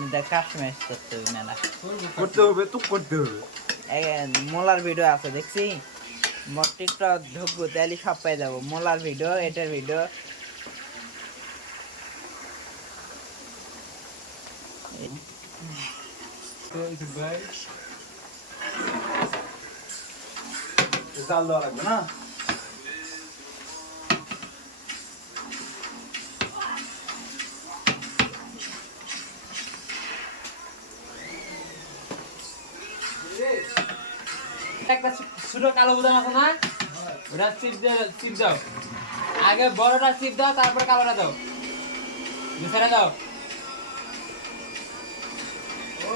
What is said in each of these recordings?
মুখে কাস্টমাইজ করতে হবে মেলা করতে হবে তো করতে হবে। মোলার ভিডিও আছে দেখছি? মোর টিকটক ঢুকবো তাহলে সব পাই যাব। মোলার ভিডিও এটার ভিডিও জাল দেওয়া লাগবে না? একটা ছোট কালো বুদাম আছে না? ওটা চিপ চিপ দাও। আগে বড়টা চিপ দাও তারপরে কালোটা দাও। দুসারা দাও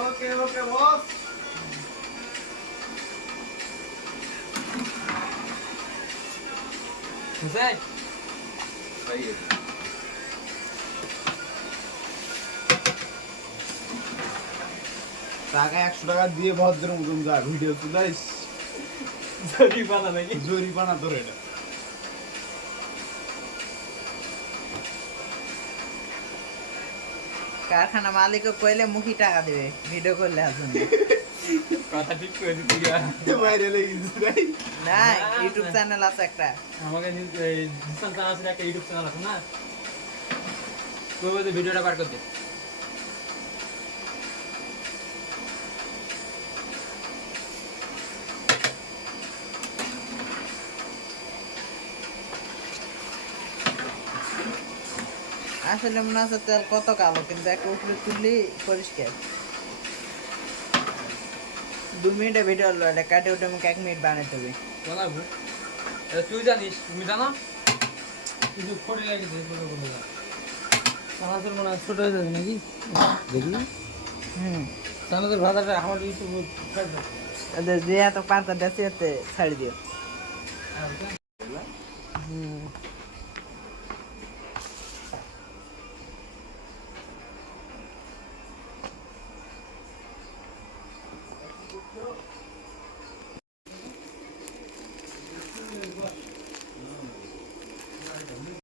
ওকে ওকে বস বুঝছে টাকা একশো টাকা দিয়ে ভদ্র মতন যা ভিডিও তুলাইস জরি বানা নাকি? জরিমানা তোর এটা কারখানা মালিকও কইলে মুখি টাকা দেবে ভিডিও করলে আসুন কথা ঠিক করে গা। বাইরে লেগেছে তাই না ইউটিউব চ্যানেল আছে একটা। আমাকে ডিসকাউন্ট চ্যানেল আছে একটা ইউটিউব চ্যানেল আছে না? কইবো ভিডিওটা বার করতে আসলে মনে হচ্ছে তেল কত কালো কিন্তু একটা উপরে তুললি পরিষ্কার। দু মিনিটে ভিডিও হলো এটা কাটে উঠে আমাকে এক মিনিট বানাতে হবে বানাবো। তুই জানিস তুমি জানো? কিন্তু ফোটে লাগেছে কোনো কোনো চানাচুর মনে হয় ছোট হয়ে যাবে নাকি? দেখি। হুম। চানাচুর ভাতাটা আমার ইউটিউব যে এত পাতা দেশে ছাড়ি দিও। হুম।